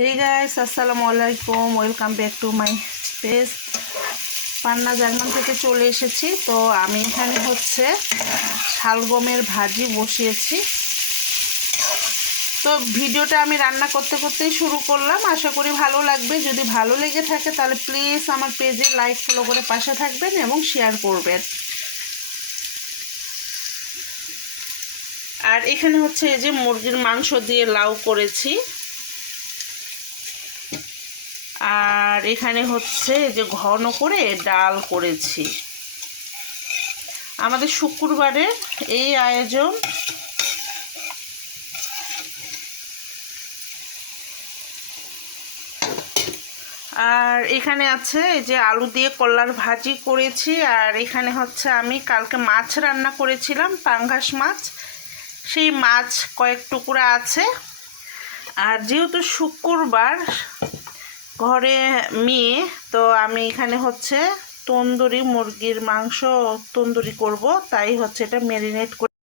হেই guys আসসালামু আলাইকুম welcome back to my page Panna German থেকে চলে এসেছি। তো আমি এখানে হচ্ছে শালগমের ভাজি বসিয়েছি। তো ভিডিওটা আমি রান্না করতে করতেই শুরু করলাম। আশা করি ভালো লাগবে। যদি ভালো লেগে থাকে তাহলে প্লিজ আমার পেজে লাইক ফলো করে পাশে থাকবেন এবং শেয়ার করবেন। আর এখানে হচ্ছে এই যে মুরগির মাংস দিয়ে লাউ করেছি। আর এখানে হচ্ছে যে ঘন করে ডাল করেছি। আমাদের শুক্রবারের এই আয়োজন আর এখানে আছে এই যে আলু দিয়ে কল্লার ভাজি করেছি, আর এখানে হচ্ছে আমি কালকে মাছ রান্না করেছিলাম, পাঙ্গাস মাছ। সেই মাছ কয়েক টুকরা আছে। আর যেহেতু শুক্রবার ঘরে মেয়ে, তো আমি এখানে হচ্ছে তন্দুরি মুরগির মাংস তন্দুরি করব, তাই হচ্ছে এটা ম্যারিনেট করে